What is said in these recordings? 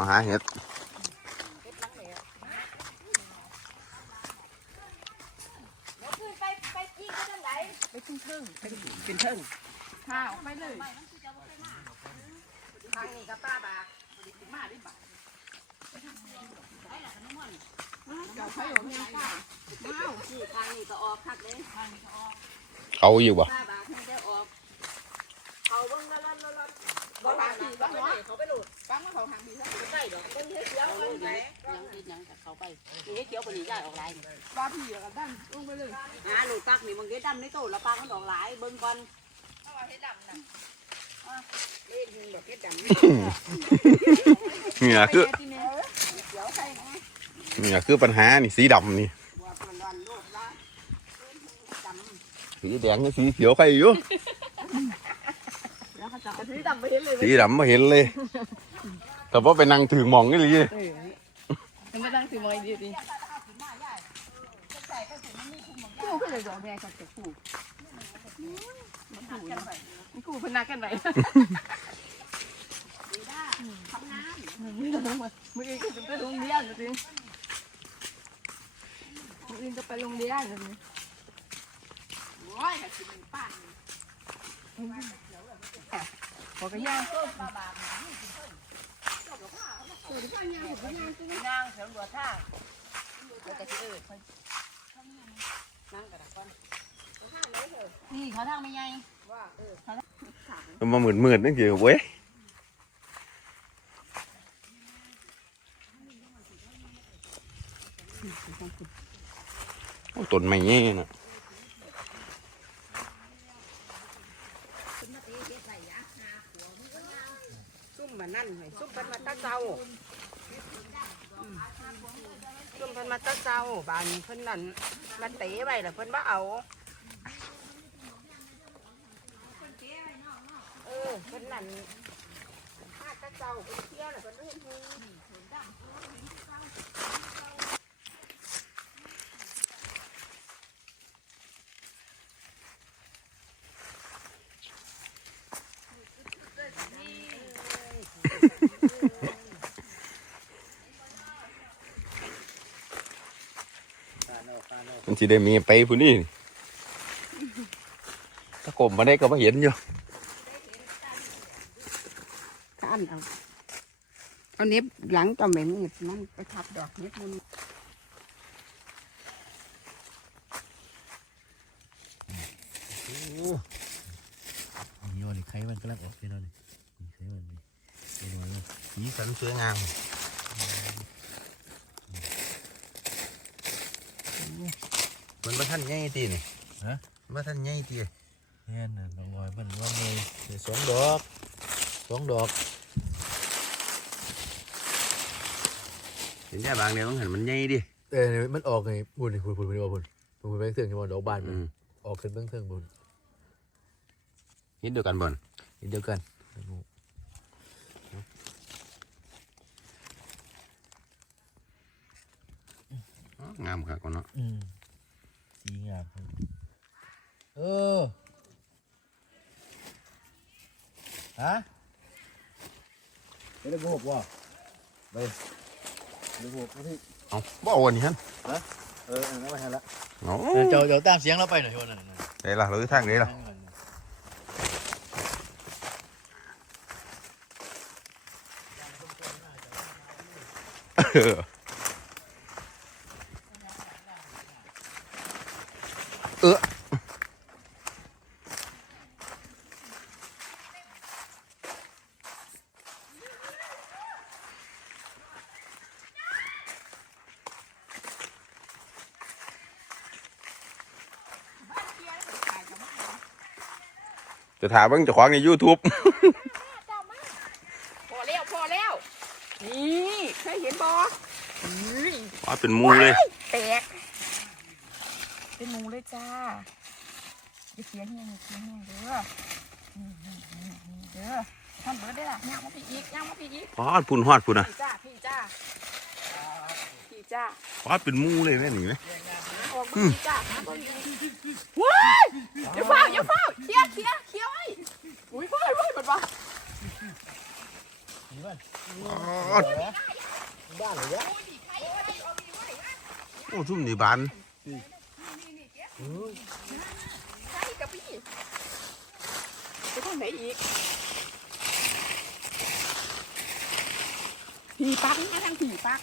มาหาเห็ดไปไปจี้ก็ได้ไหนไปขึ้นเทิงเป็นเป็นเทิงข้าวไปเลยทางนี้กับป้าบากมาดิบ่เจ้าไผ่ของยังป้าว้าวนี่ทางนี้ก็ออกคักเลยเขาอยู่บ่ ป้าบากให้ได้ออกเขาเบิ่งละละละละ บ่ทางดีบ้าง เนาะเขาไปโหลดฟังว่าเขาทางดีซะใช่ดอกเบิ่งเฮ็ดเดียวเบิ่งไหนยังคิดยังเขาไปนี่ให้เขียวปนีย้ออกลนี่บ้าพี่แล้วก็ดันลงไปเลยหาลูกปักนี่มึงเฮ็ดดำในตู้แล้วปักมันออกหลายเบิ่งก่อนเอาเฮ็ดดำนะเล่นดอกเฮ็ดดำเหงื่คือที่ยวใส่นะเหงื่อคือปัญหานี่สีดำนี่สีแดงกับสีเขียวใครอยู่ เขาจะถือดำไปเห็นเลยสีดำมาเห็นเลย แต่ว่าไปนั่งถือหมองนี่เลยเออมันก็ตั้งสิมอยดีดีคู่ก็เลยดอกแม่กับคู่มันคู่มันคู่พนักกันไปทำงานมือมืออื่นก็จะไปโรงเรียนจริงมืออื่นจะไปโรงเรียนจริงโอ้ยสิเป็น ป้านบอกกันย่างนางเสียงบัวท่าแล้วก็สิเอิดนั่งกระดักก่อนนี่เขาทางไม่ใหญ่มันมาหมื่นหมื่นนั่นคือเว้ยโอ้ต้นไม้เงี้ยนะ มานั่นหน่อยซุปเพิ่นมาตะเจ้าซุปเพิ่นมาตะเจ้าบานเพิ่นนั่นมันเตะไว้แล้วเพิ่นบ่เอาเออเพิ่นนั่นมาตะเจ้าเพิ่นเที่ยวแล้วเพิ่นเฮ็ดฮู มันสิได้มีไปผู้นี้ถ้ากลมมาได้ก็มาเห็นอยู่ท่านเอาเอาเน็บหลังต่อเหม็นเน็บมันไปทับดอกเน็บมันนี่วันนี้ไข่มันกำลังออกเลยเนาะนี่นี่ไข่มันนี่นี่วันนี้สีสันสวยงาม มันมาท่านใหญ่ตีนี่ฮะมาท่านใหญ่ตีเนี่ยน่ะดอกลอยมันว่างเลยเดี๋ยวสองดอกสองดอกเห็นแค่บางเดียวต้องเห็นมันใหญ่ดิเออมันออกไงบุญนี่บุญบุญบุญบุญบุญบุญไปเสื่อมที่มันดอกบานมันออกขึ้นเบื้องเทิงบุญเห็นเดียวกันบ่นอีกเดียวกันอ๋องามค่ะก่อนเนาะ อืมสีงามเออฮะไม่ได้โกหกว่ะไปไม่ได้โกหกที่เอาบ่เอาอันนี้ฮันเออเออนั่นไม่ทันละเอาเจ้าเจ้าตามเสียงเราไปหน่อยคนนั้นน่ะเดี๋ยวล่ะเราทางนี้ล่ะเออ เออจะถามเบิ่งเจ้าของใน YouTube พอแล้วพอแล้วนี่เคยเห็นบอว่าเป็นหมูเลย แตก เป็นหมูเลยจ้าอย่าเสียงแห้งอย่าเสียงแห้งเด้อนี่นี่นี่นี่เด้อทำเบิดได้ล่ะย่างมาพี่อีกย่างมาพี่อีกพอดพุ่นฮอดพุ่นนะพี่จ้าพี่จ้าพี่จ้าพอดเป็นหมูเลยแม่หนิไหมออกมาพี่จ้าหาเบิ่งดีๆว้ายอย่าเฝ้าอย่าเฝ้าเคลียร์เคลียร์เคลียร์ไว้อุ้ยว้ายว้ายมันวะบ้านเลยโอ้ชุ่มนี่บานใช่กับพี่ไปทางไหน อีกผีปักมาทางผีปัก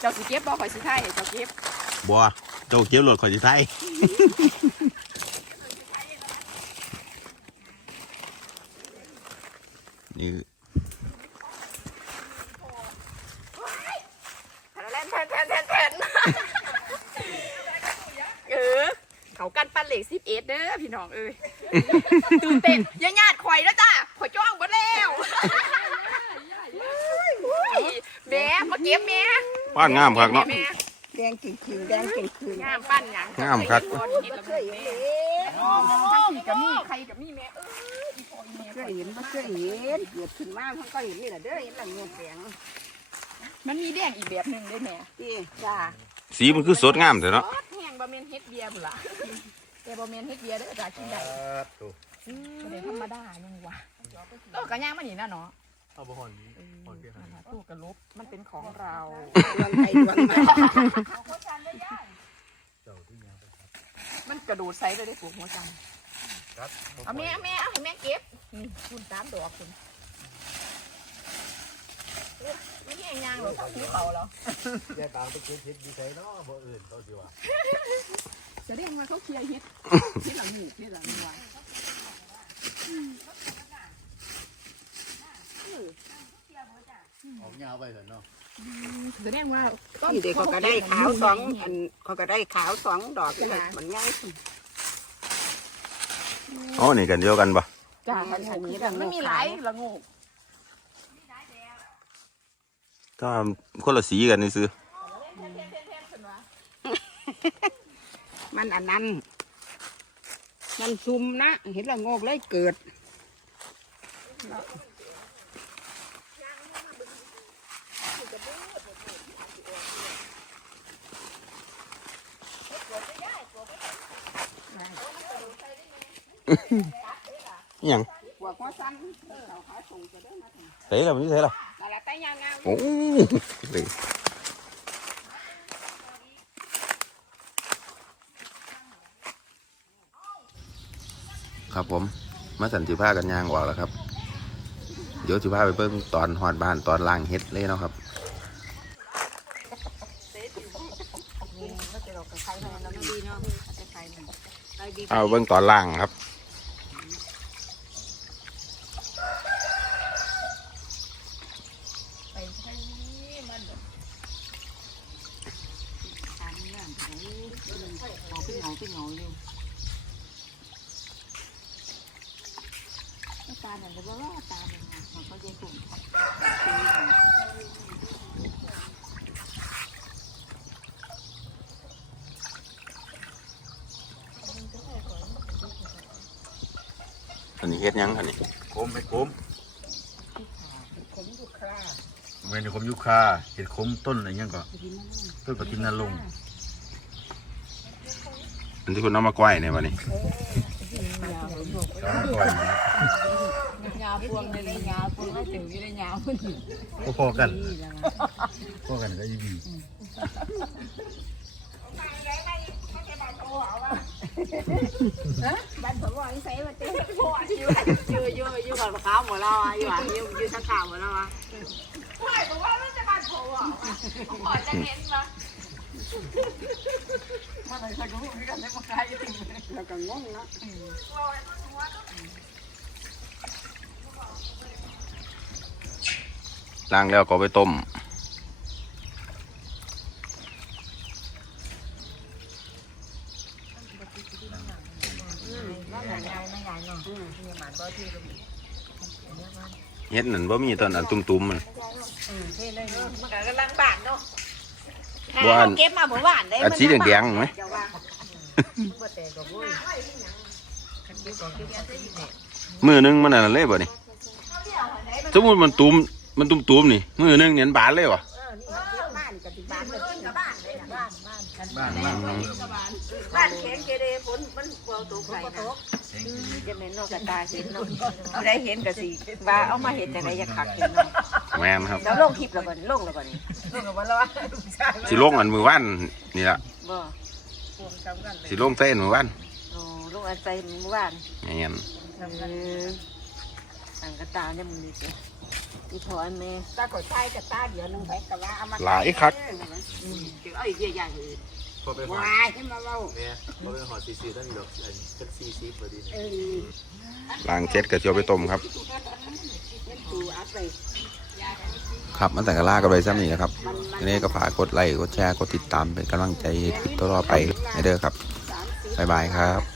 เจ้าสิเก็บบ่ข่อยสิไทยเจ้าเก็บ บัวเจ้าเก็บรถข่อยสิไทย นี่แทนแทนแทนแทนแทนเออเขากันปั้นเหล็กสิบเอ็ดเด้อพี่น้องเอ้ยตื่นเต้นอย่าญาติข่อยแล้วจ้าข่อยจ้องหมดแล้วแม่มาเก็บแม่บ้านงามคักเนาะแม่แดงกิ่งคืนแดงกิ่งคืนงามปั้นหยังงามครับ เห็ดละเคแม่ยเห็นทั้งผีกับมีใครกับมีแม่เอ้ยอีพ่ออีแม่เคยเห็นบ่เคยเห็นเกิดขึ้นมาเขาก็เห็นนี่แหละเด้อเห็นหลังเงินแดงมันมีแดงอีกแบบหนึ่งด้วยแม่ที่จ้าสีมันคือสดงามแต่เนาะซอสแห้งบะเมนเฮ็ดเบียร์บุล่ะแต่บะเมนเฮ็ดเบียร์เด้อจ้ากินได้ถูกบ่ได้ธรรมดานึงว่ะก็กระย่างมันนี่นะเนาะเอาบ่หอนเออนั่นล่ะตู้กระลบมันเป็นของเราดวงใครดวงมันเจ้าที่ยังไป มันกระโดดใส่เลยได้ปลูกหัวจังครับเอาแม่เอาแม่เอาให้แม่เก็บนี่คุณตามดอกคุณเอ้ยไม่แห้งยางหรอกเขาผิวเขาเหรอแยกตามไปเก็บเห็ดดีไซน์เนาะบ่อื่นเขาสิว่าจะเรียกว่าเขาเคลียร์เฮ็ดเฮ็ดหลังหมูเฮ็ดหลังหมูวายออกยาวไปเถอะเนาะ แสดงว่านี่เด็กเขาก็ได้ขาวสองอันเขาก็ได้ขาวสองดอกนี่แหละมันง่ายสุดอ๋อนี่กันเดียวกันปะจ้าอันนี้มันมีหลายละงูถ้าคนละสีกันนี่ซื้อ มันอันนั้น มันซุ่มนะ เห็นละโงกเลยเกิด อิหยัง หัวข้อสั้นเขาขายส่งจะได้มาถึง เฮ้ยเราไม่ใช่หรอ นั่นแห ละแต่ยางงามโอ้เลยครับผมมาสันติภากันยางออกแล้วครับ เดี๋ยวสิพาไปเบิ่งตอนหอดบ้านตอนล่างเฮ็ดเลยเนาะครับเรากับใครเท่านั้นเราไม่ดีเนาะจะใครมันไปดีเอาเบิ่งตอนล่างครับ ไปใช้มัน ตามเรื่องของของพี่เหงาพี่เหงาอยู่ตา เนี่ยก็ว่าตาเนี่ยมันก็ยังตุ่มอันนี้เฮ็ดหยังอันนี้โคมเห็ดโคมผมอยู่คราเว้นคมยุคาเห็ดโคมต้นอะไรยังก็ต้นปะกินนาลงอันที่คุณเอามาก้อยเนี่ยวันนี้สองก่อน ยาพวงเลยยาพวงให้ถึงยี่เลยยาพวงก็พอกันพอกันก็ยังดีบ้านผมว่าใส่มาเต็มอยู่อยู่อยู่กับข้าวหมดแล้วอะอยู่อะอยู่อยู่ข้าวหมดแล้วอะไม่บอกว่ามันจะบานโผล่อะขอจะเห็นมาแล้วก็งงเนาะล้างแล้วก็ไปต้ม ล้วใหญ่ใหญ่ไม่ใหญ่เนาะเฮ็ดนั่นบ่มีตอนอันตุ้มๆมันเท่เลยมันก็กำลังบานเนาะบ่อันเก็บมาเมื่อวานได้อันสีแดงๆไหมจะว่าบ่แต่ก็บ่คันเก็บของเก็บยาได้ยินเนี่ยมือหนึงมันอันนั้นเลยบ่นี่สมมุติมันตุ้ม มันตุ้มๆนี่มือหนึงเหนียนบาทเลยวะเออนี่มันเก็บบ้านกับที่บ้านกับที่บ้านเลยนะบ้านบ้านบ้านบ้านบ้านแข็งเกเรฝนมันเบาตกใส่นะจะเป็นนอกกระตาเห็นเนาะเอาได้เห็นกะสิว่าเอามาเห็นจังไดจะคักเห็นเนาะแม่นครับแล้วลงคลิปแล้วก่อนลงแล้วก่อนนี่สิลงอันมือวันนี่ละบ่สิลงเส้นมือวันโอ้ลงอันใส่เมื่อวานแม่นเออต่างกระตาเนี่ยมึงนี่สิอีพออันแม่ตาก็ใช้กับตาเดี๋ยวนึงไปกับว่าเอามาหลายคักถึงเอาอีกเยอะอย่างอื่นพอไปหอดวายให้มาเว้าเนี่ยพอไปหอดซีซีตั้งอยู่ดอกอันจักซีซีพอดีเออล้างเช็ดกับเจียวไปต้มครับมันตูอัดไปครับมาแต่งกะลากันไปซ้ำนี่นะครับทีนี้ก็ฝากกดไลค์กดแชร์กดติดตามเป็นกำลังใจตัวต่อไปให้เด้อครับสามสิบ บ๊ายบายครับสิบ